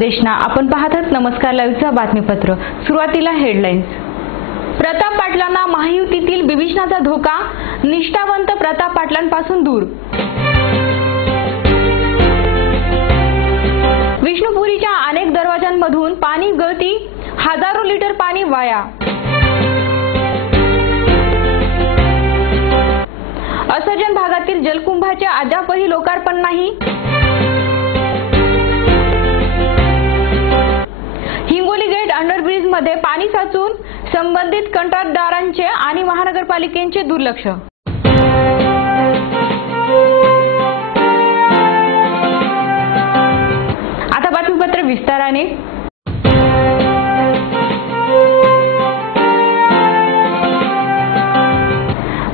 निर्देशना आपण पाहतात नमस्कार लाईव्हचा बातमीपत्र। सुरुवातीला हेडलाईन्स। प्रताप पाटलांना महायुतीतील विभीषणाचा धोका, निष्ठावंत प्रताप पाटलांपासून दूर। विष्णुपुरीच्या अनेक दरवाजांमधून पाणी गळती, हजारो लिटर पाणी वाया। असर्जन भागातील जलकुंभाचे अद्यापही लोकार्पण नाही। हिंगोली गेट अंडरब्रिज मध्ये पाणी साचून संबंधित कंत्राटदारांचे आणि महानगरपालिकेचे दुर्लक्ष। आता बातमीपत्र विस्ताराने।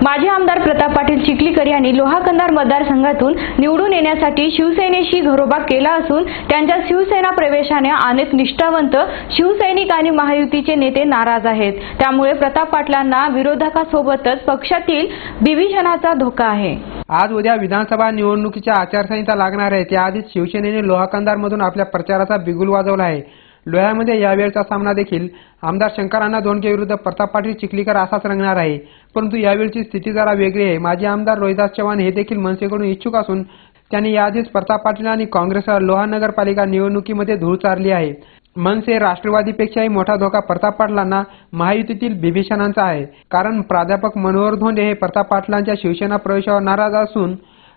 माजी आमदार प्रताप पाटील चिखलीकर यांनी लोहा कंधार मतदारसंघातून निवडून येण्यासाठी शिवसेनेशी घरोबा केला असून त्यांच्या शिवसेना प्रवेशाने अनेक निष्ठावंत शिवसैनिक आणि महायुतीचे नेते नाराज आहेत। त्यामुळे प्रताप पाटलांना विरोधकासोबतच पक्षातील विभीषणाचा धोका आहे। आज उद्या विधानसभा निवडणुकीच्या आचारसंहिता लागणार आहे। त्याआधीच शिवसेनेने लोहा कंधार मधून आपल्या प्रचाराचा बिगुल वाजवला आहे। लोह्यामध्ये यावेळचा सामना देखील आमदार शंकरांना दोंडके विरुद्ध प्रताप पाटील चिखलीकर असाच रंगणार आहे। परंतु यावेळची स्थिती जरा वेगळी आहे। माजी आमदार रोहिदास चव्हाण हे देखील मनसेकडून इच्छुक असून त्यांनी याआधीच प्रताप पाटील आणि काँग्रेसला लोहा नगरपालिका निवडणुकीमध्ये धूळ चारली आहे। मनसे राष्ट्रवादीपेक्षाही मोठा धोका प्रताप पाटलांना महायुतीतील विभीषणांचा आहे। कारण प्राध्यापक मनोहर धोंडे हे प्रताप पाटलांच्या शिवसेना प्रवेशावर नाराज असून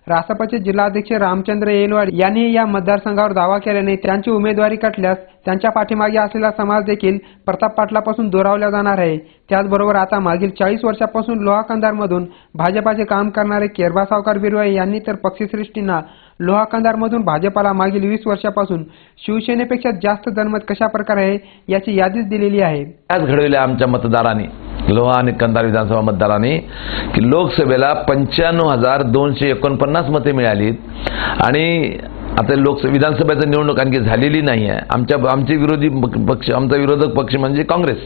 रासपचे जिल्हाध्यक्ष रामचंद्र येलवाड यांनी या मतदारसंघावर दावा केल्याने त्यांची उमेदवारी कटल्यास त्यांच्या पाठीमागे असलेला समाज देखील प्रताप पाटलापासून दुरावला जाणार आहे। त्याचबरोबर आता मागील 40 वर्षांपासून लोहा कंधारमधून भाजपाचे काम करणारे केरबा सावकार बिरवाई यांनी तर पक्षश्रेष्ठींना लोहा कंधारमधून भाजपाला मागील 20 वर्षांपासून शिवसेनेपेक्षा जास्त जनमत कशा प्रकारे आहे याची यादीच दिलेली आहे। आज घडविल्या आमच्या मतदारांनी लोहा आणि कंधार विधानसभा मतदारांनी की लोकसभेला 95,249 मते मिळाली आणि आता विधानसभेची निवडणूक आणखी झालेली नाही आहे। आमचे विरोधी पक्ष, आमचा विरोधक पक्ष म्हणजे काँग्रेस,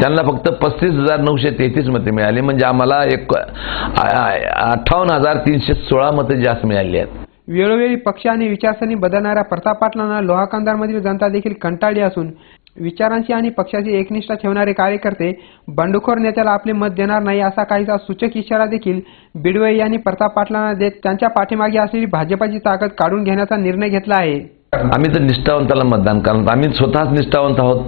त्यांना फक्त 35,933 मते मिळाली, म्हणजे आम्हाला 58,316 मते जास्त मिळाली आहेत। वेळोवेळी पक्ष आणि विचारसरणी बदलणाऱ्या प्रताप पाटलांना लोहा कंधारमधील जनता देखील कंटाळली असून विचारांची आणि पक्षाची एकनिष्ठा ठेवणारे कार्यकर्ते बंडखोर नेत्याला आपले मत देणार नाही असा काहीसा सूचक इशारा देखील बिडवे यांनी प्रताप पाटलांना देत त्यांच्या पाठीमागे असलेली भाजपाची ताकद काढून घेण्याचा निर्णय घेतला आहे। आम्ही तर निष्ठावंताला मतदान करणार, आम्ही स्वतःच निष्ठावंत आहोत।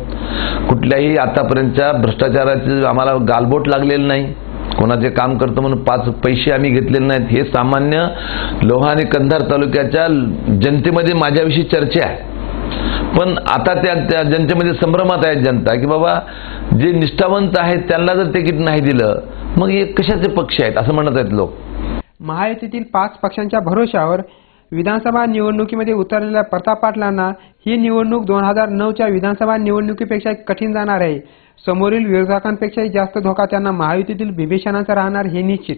कुठल्याही आतापर्यंतच्या भ्रष्टाचाराचे आम्हाला गालबोट लागलेलं नाही। कोणाचे काम करतो म्हणून 5 पैसे आम्ही घेतलेले नाहीत। हे सामान्य लोहा आणि कंधार तालुक्याच्या जनतेमध्ये माझ्याविषयी चर्चा आहे, पण आता त्या जनतेमध्ये संभ्रमात आहे जनता की बाबा जे निष्ठावंत आहेत त्यांना जर तिकीट नाही दिलं मग हे कशाचे पक्ष आहेत असं म्हणत आहेत लोक। महायुतीतील 5 पक्षांच्या भरोशावर विधानसभा निवडणुकीमध्ये उतरलेल्या प्रताप पाटलांना ही निवडणूक 2009च्या विधानसभा निवडणुकीपेक्षा कठीण जाणार आहे। समोरील विरोधकांपेक्षाही जास्त धोका त्यांना महायुतीतील विभीषणाचा राहणार हे निश्चित।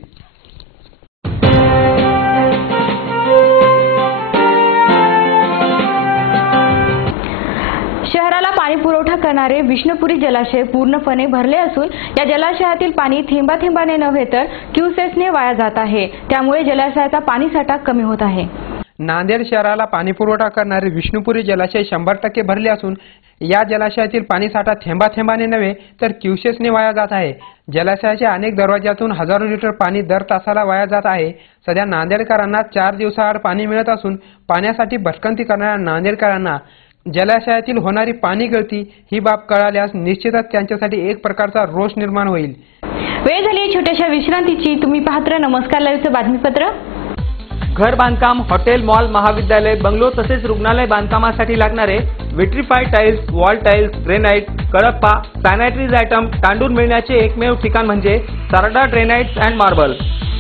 शहराला पाणी पुरवठा करणारे विष्णुपुरी जलाशय पूर्णपणे भरले असून या जलाशयातील पाणी थेंबाथेंबाने नव्हे तर क्युसेसने वाया जात आहे। त्यामुळे जलाशयाचा पाणीसाठा कमी होत आहे। नांदेड शहराला पाणी पुरवठा करणारे विष्णुपुरी जलाशय 100% भरले असून या जलाशयातील पाणीसाठा थेंबाथेंबाने नव्हे तर क्युसेसने वाया जात आहे। जलाशयाच्या अनेक दरवाजातून हजारो लिटर पाणी दर तासाला वाया जात आहे। सध्या नांदेडकरांना 4 दिवसाआड पाणी मिळत असून पाण्यासाठी भटकंती करणाऱ्या नांदेडकरांना जलाशयातील होणारी पाणी गळती ही बाब कळाल्यास निश्चितच त्यांच्यासाठी एक प्रकारचा रोष निर्माण होईल। वेळ झाली छोट्याशा विश्रांतीची। तुम्ही पाहत रहा नमस्कार लाईव्हचं बातमीपत्र। घर बांधकाम, हॉटेल, मॉल, महाविद्यालय, बंगलो तसेच रुग्णालय बांधकामासाठी लागणारे vitrified tiles, wall tiles, granite, Kadappa, sanitaries item तांडून मिळण्याचे एकमेव ठिकाण म्हणजे सारडा ग्रेनाइट्स अँड मार्बल।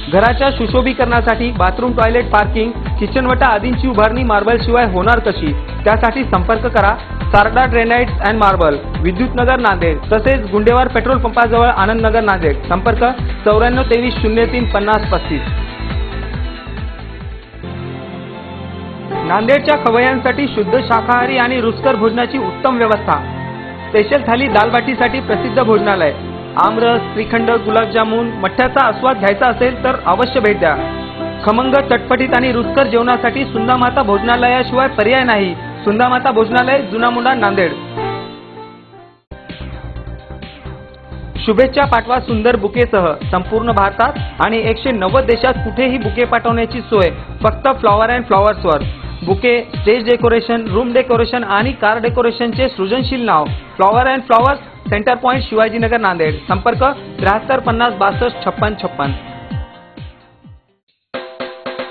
घराच्या सुशोभीकरणासाठी बाथरूम, टॉयलेट, पार्किंग, किचनवटा आदींची उभारणी मार्बल शिवाय होणार कशी? त्यासाठी संपर्क करा Sarda granites and marble, Vidyutnagar Nanded, तसेच गुंडेवार पेट्रोल पंपाजवळ आनंदनगर नांदेड। संपर्क 9423035035। नांदेडच्या खवय्यांसाठी शुद्ध शाकाहारी आणि रुचकर भोजनाची उत्तम व्यवस्था। स्पेशल थाली दाल बाटीसाठी प्रसिद्ध भोजनालय। आमरस, श्रीखंड, गुलाबजामुन, मठ्ठ्याचा आस्वाद घ्यायचा असेल तर अवश्य भेट द्या। खमंग, चटपटीत आणि रुचकर जेवणासाठी सुंदा माता भोजनालयाशिवाय पर्याय नाही। सुंदामाता भोजनालय, जुना मुंडा, नांदेड. शुभेच्छा पाठवा सुंदर बुकेसह. संपूर्ण भारतात आणि 190 देशात कुठेही बुके पाठवण्याची सोय फक्त फ्लॉवर अँड फ्लॉवर्सवर. Bouquet, stage decoration, room decoration आणि कार डेकोरेशनचे सृजनशील नाव flower and flowers, centre point, Shivajinagar, Nanded. संपर्क 73 50 62 56 56.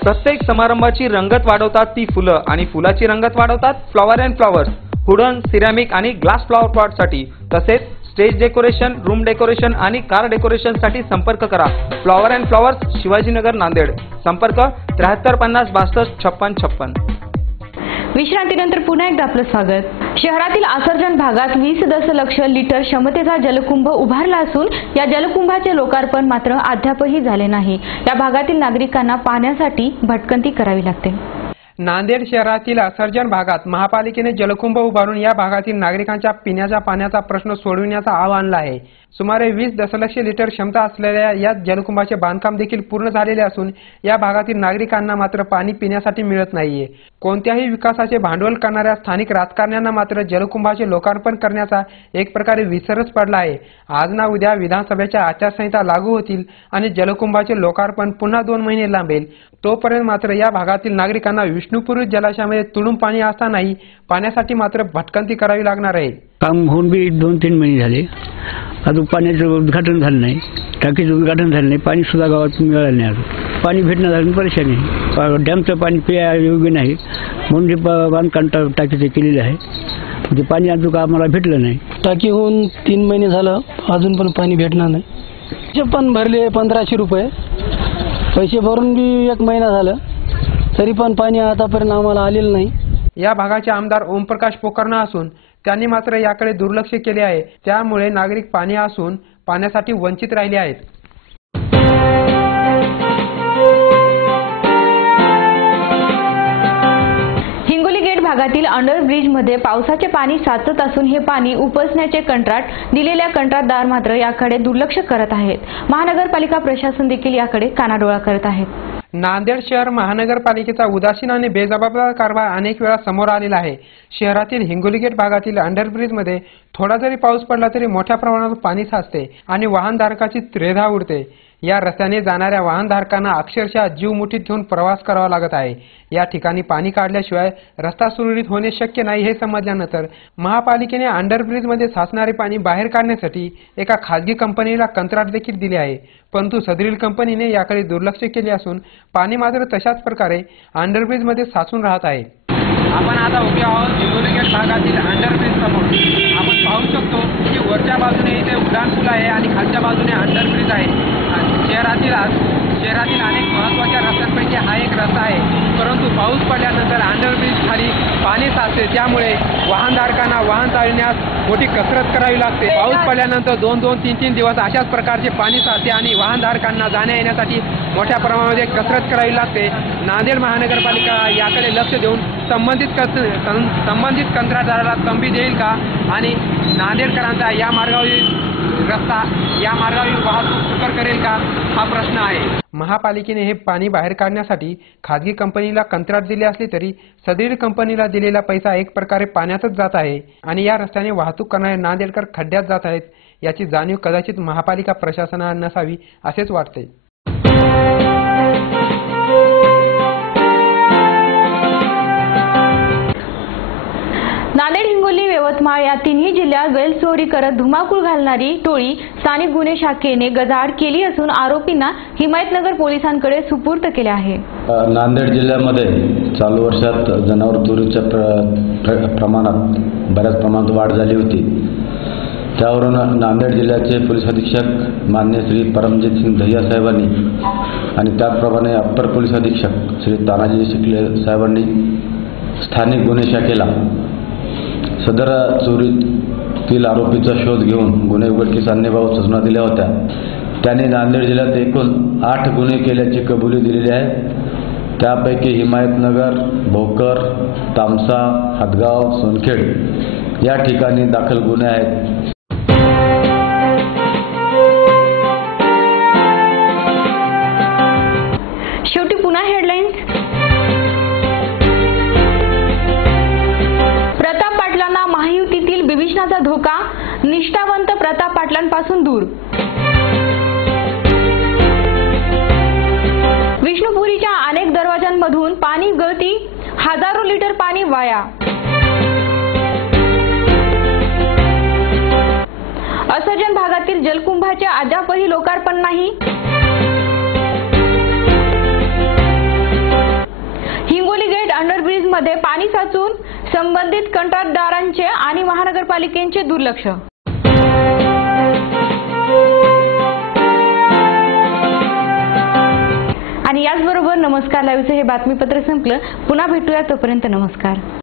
प्रत्येक समारंभाची रंगत वाढवतात ती फुलं आणि फुलाची रंगत वाढवतात flower and flowers. Wooden, ceramic आणि ग्लास फ्लॉवर पॉटसाठी तसेच स्टेज डेकोरेशन, रूम डेकोरेशन आणि कार डेकोरेशनसाठी संपर्क करा. Flower and flowers, Shivajinagar, Nanded. संपर्क 73 50 62 56 56. विश्रांतीनंतर पुन्हा एकदा आपलं स्वागत. शहरातील आसर्जन भागात 20 दशलक्ष लिटर क्षमतेचा जलकुंभ उभारला असून या जलकुंभाचे लोकार्पण मात्र अद्यापही झाले नाही. या भागातील नागरिकांना पाण्यासाठी भटकंती करावी लागते. नांदेड शहरातील असर्जन भागात महापालिकेने जलकुंभ उभारून या भागातील नागरिकांच्या पिण्याच्या पाण्याचा प्रश्न सोडविण्याचं आवाहन आणलं आहे. सुमारे 20 दशलक्ष लिटर क्षमता असलेल्या या जलकुंभाचे बांधकाम देखील पूर्ण झालेले असून या भागातील नागरिकांना मात्र पाणी पिण्यासाठी मिळत नाहीये. कोणत्याही विकासाचे भांडवल करणाऱ्या स्थानिक राजकारण्यांना मात्र जलकुंभाचे लोकार्पण करण्याचा एक प्रकारे विसरच पडला आहे. आज ना उद्या विधानसभेच्या आचारसंहिता लागू होतील आणि जलकुंभाचे लोकार्पण पुन्हा 2 महिने लांबेल. तोपर्यंत मात्र या भागातील नागरिकांना विष्णुपुरी जलाशयामध्ये तुडूंब पाणी असतानाही पाण्यासाठी मात्र भटकंती करावी लागणार आहे. काम होऊन बी 2-3 महिने झाले, अजून पाण्याचं उद्घाटन झालं नाही, टाकीचं उद्घाटन झालं नाही, पाणी सुद्धा गावात मिळालं नाही. अजून पाणी भेटणं झालं परेशानी आहे. डॅमचं पाणी प्यायला योग्य नाही म्हणून ते बांधकाम टाकीचं केलेलं आहे. ते पाणी अजून आम्हाला भेटलं नाही. टाकी होऊन 3 महिने झालं, अजून पण पाणी भेटणार नाही. पैसे पण भरले 1500 रुपये, पैसे भरून बी 1 महिना झालं, तरी पण पाणी आतापर्यंत आम्हाला आलेलं नाही. या भागाचे आमदार ओमप्रकाश पोकर्णा असून त्यांनी मात्र याकडे दुर्लक्ष केले आहे. त्यामुळे नागरिक पाणी असून पाण्यासाठी वंचित राहिले आहेत. हिंगोली गेट भागातील अंडरब्रिजमध्ये पावसाचे पाणी साचत असून हे पाणी उपसण्याचे कंत्राट दिलेल्या कंत्राटदार मात्र याकडे दुर्लक्ष करत आहेत. महानगरपालिका प्रशासन देखील याकडे कानाडोळा करत आहेत. नांदेड शहर महानगरपालिकेचा उदासीन आणि बेजबाबदार कारभार अनेक वेळा समोर आलेला आहे. शहरातील हिंगोली गेट भागातील अंडरब्रिजमध्ये थोडा जरी पाऊस पडला तरी मोठ्या प्रमाणात पाणी साचते आणि वाहनधारकाची त्रेधा उडते. या रस्त्याने जाणाऱ्या वाहनधारकांना अक्षरशः जीव मुठीत घेऊन प्रवास करावा लागत आहे. या ठिकाणी पाणी काढल्याशिवाय रस्ता सुरळीत होणे शक्य नाही हे समजल्यानंतर महापालिकेने अंडरब्रिजमध्ये साचणारे पाणी बाहेर काढण्यासाठी एका खासगी कंपनीला कंत्राट देखील दिले आहे. परंतु सदरील कंपनीने याकडे दुर्लक्ष केले असून पाणी मात्र तशाच प्रकारे अंडरब्रिजमध्ये साचून राहत आहे. आपण आता उभे आहोत हिंगोली गेट भागातील अंडरब्रिज समोर. आपण पाहू शकतो की वरच्या बाजूने इथे उड्डाण पूल आहे आणि खालच्या बाजूने अंडरब्रिज आहे. शहरातील अनेक महत्त्वाच्या रस्त्यांपैकी हा एक रस्ता आहे. परंतु पाऊस पडल्यानंतर अंडरब्रिज खाली पाणी साचते, त्यामुळे वाहनधारकांना वाहन चालवण्यास मोठी कसरत करावी लागते. पाऊस पडल्यानंतर 2-2, 3-3 दिवस अशाच प्रकारचे पाणी साचते आणि वाहनधारकांना जाण्या येण्यासाठी मोठ्या प्रमाणामध्ये कसरत करावी लागते. नांदेड महानगरपालिका याकडे लक्ष देऊन संबंधित कंत्राटदाराला तंबी देईल का आणि नांदेडकरांचा या मार्गावरील वाहतूक सुकर करेल का हा प्रश्न आहे. महापालिकेने हे पाणी बाहेर काढण्यासाठी खासगी कंपनीला कंत्राट दिले असले तरी सदरील कंपनीला दिलेला पैसा एक प्रकारे पाण्यातच जात आहे आणि या रस्त्याने वाहतूक करणारे नांदेडकर खड्ड्यात जात आहेत. याची जाणीव कदाचित महापालिका प्रशासनाला नसावी असेच वाटते. नांदेड, हिंगोली, यवतमाळ या तिन्ही जिल्ह्यात गैरचोरी करत धुमाकूळ घालणारी टोळी स्थानिक गुन्हे शाखेने गजाआड केली असून आरोपींना हिमायतनगर पोलिसांकडे सुपूर्द केले आहे. नांदेड जिल्ह्यामध्ये चालू वर्षात जनावर चोरीच्या प्रमाणात बऱ्याच प्रमाणात वाढ झाली होती. त्यावरून नांदेड जिल्ह्याचे पोलीस अधीक्षक मान्य श्री परमजित सिंग दहिया साहेबांनी आणि त्याचप्रमाणे अप्पर पोलीस अधीक्षक श्री तानाजी शिकले साहेबांनी स्थानिक गुन्हे शाखेला सदर चोरीतील आरोपीचा शोध घेऊन गुन्हे उघडकीस आणण्याबाबत सूचना दिल्या होत्या. त्याने नांदेड जिल्ह्यात एकूण 8 गुन्हे केल्याची कबुली दिलेली आहे. त्यापैकी हिमायतनगर, भोकर, तामसा, हदगाव, सोनखेड या ठिकाणी दाखल गुन्हे आहेत. शेवटी पुन्हा हेडलाईन्स. पाण्यापासून दूर. विष्णुपुरीच्या अनेक दरवाजांमधून पाणी गळती, हजारो लिटर पाणी वाया. असर्जन भागातील जलकुंभाचे अद्यापही लोकार्पण नाही. हिंगोली गेट अंडरब्रिज मध्ये पाणी साचून संबंधित कंत्राटदारांचे आणि महानगरपालिकेचे दुर्लक्ष. आणि याचबरोबर नमस्कार लाईव्हचं हे बातमीपत्र संपलं. पुन्हा भेटूया, तोपर्यंत नमस्कार.